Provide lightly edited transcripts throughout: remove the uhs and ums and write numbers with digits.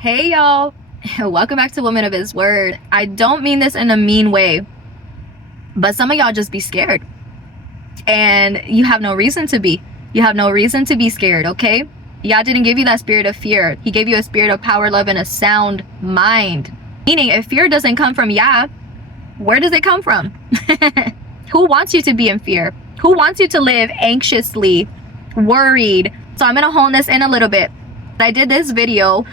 Hey y'all, welcome back to Women of His Word. I don't mean this in a mean way, but some of y'all just be scared. And you have no reason to be. You have no reason to be scared, okay? Yah didn't give you that spirit of fear. He gave you a spirit of power, love, and a sound mind. Meaning, if fear doesn't come from Yah, where does it come from? Who wants you to be in fear? Who wants you to live anxiously, worried? So I'm gonna hone this in a little bit. I did this video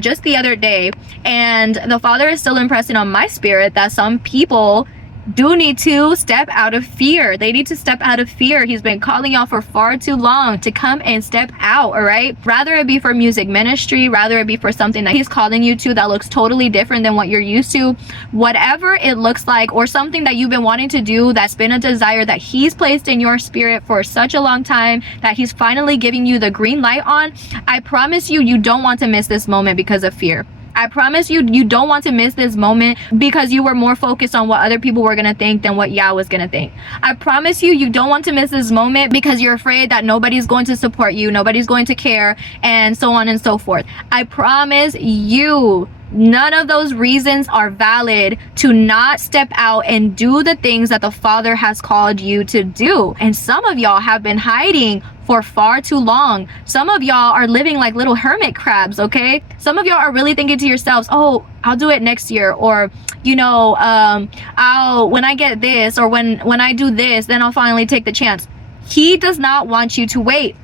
just the other day, and the Father is still impressing on my spirit that some people do need to step out of fear. They need to step out of fear. He's been calling y'all for far too long to come and step out, all right? Rather it be for music ministry, rather it be for something that he's calling you to that looks totally different than what you're used to. Whatever it looks like, or something that you've been wanting to do that's been a desire that he's placed in your spirit for such a long time, that he's finally giving you the green light on, I promise you, you don't want to miss this moment because of fear. I promise you, you don't want to miss this moment because you were more focused on what other people were going to think than what Yah was going to think. I promise you, you don't want to miss this moment because you're afraid that nobody's going to support you, nobody's going to care, and so on and so forth. I promise you, none of those reasons are valid to not step out and do the things that the Father has called you to do. And some of y'all have been hiding for far too long. Some of y'all are living like little hermit crabs, okay? Some of y'all are really thinking to yourselves, oh, I'll do it next year, or you know, when I get this, or when I do this, then I'll finally take the chance. He does not want you to wait.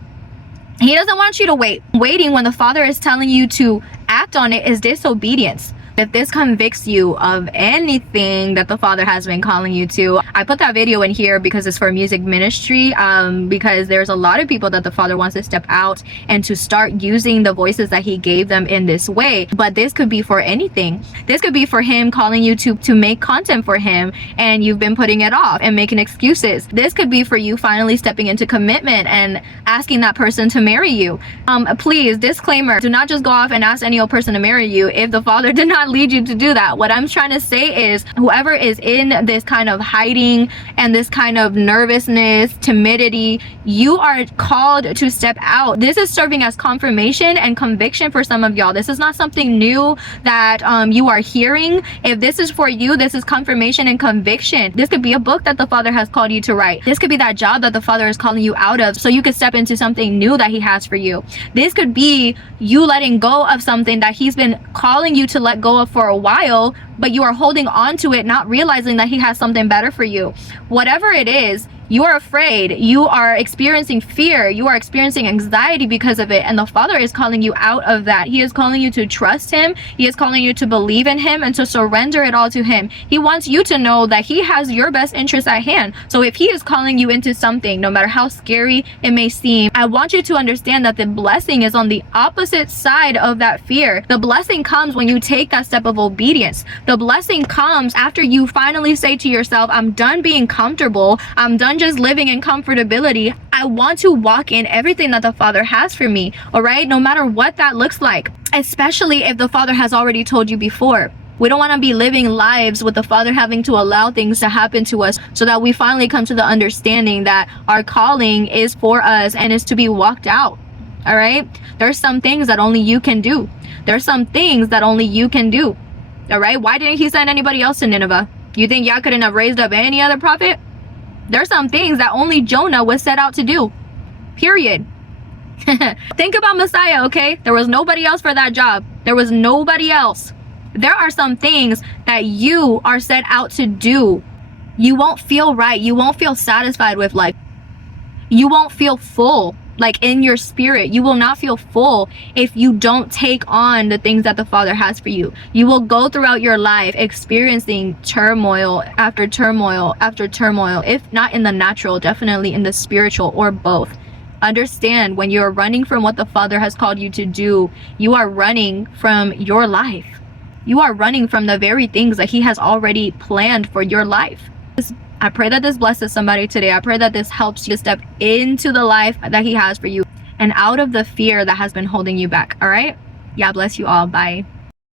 He doesn't want you to wait. Waiting when the Father is telling you to act on it is disobedience. If this convicts you of anything that the Father has been calling you to, I put that video in here because it's for music ministry, because there's a lot of people that the Father wants to step out and to start using the voices that he gave them in this way. But this could be for anything. This could be for him calling you to make content for him, and you've been putting it off and making excuses. This could be for you finally stepping into commitment and asking that person to marry you. Please, disclaimer, do not just go off and ask any old person to marry you if the Father did not lead you to do that. What I'm trying to say is, whoever is in this kind of hiding and this kind of nervousness, timidity, you are called to step out. This is serving as confirmation and conviction for some of y'all. This is not something new that you are hearing. If this is for you, this is confirmation and conviction. This could be a book that the Father has called you to write. This could be that job that the Father is calling you out of so you could step into something new that he has for you. This could be you letting go of something that he's been calling you to let go of for a while, but you are holding on to it, not realizing that he has something better for you. Whatever it is, you are afraid, you are experiencing fear, you are experiencing anxiety because of it, and the Father is calling you out of that. He is calling you to trust him. He is calling you to believe in him and to surrender it all to him. He wants you to know that he has your best interest at hand. So if he is calling you into something, no matter how scary it may seem, I want you to understand that the blessing is on the opposite side of that fear. The blessing comes when you take that step of obedience. The blessing comes after you finally say to yourself, I'm done being comfortable. I'm done just living in comfortability. I want to walk in everything that the Father has for me, all right? No matter what that looks like, especially if the Father has already told you before. We don't want to be living lives with the Father having to allow things to happen to us so that we finally come to the understanding that our calling is for us and is to be walked out, all right? There's some things that only you can do. There's some things that only you can do, all right? Why didn't he send anybody else to Nineveh? You think Yah couldn't have raised up any other prophet? There's some things that only Jonah was set out to do, period. Think about Messiah, okay? There was nobody else for that job. There was nobody else. There are some things that you are set out to do. You won't feel right. You won't feel satisfied with life. You won't feel full, like in your spirit. You will not feel full if you don't take on the things that the Father has for you. You will go throughout your life experiencing turmoil after turmoil after turmoil, if not in the natural, definitely in the spiritual, or both. Understand, when you're running from what the Father has called you to do, you are running from your life. You are running from the very things that he has already planned for your life. I pray that this blesses somebody today. I pray that this helps you to step into the life that he has for you and out of the fear that has been holding you back. All right? Yeah, bless you all. Bye.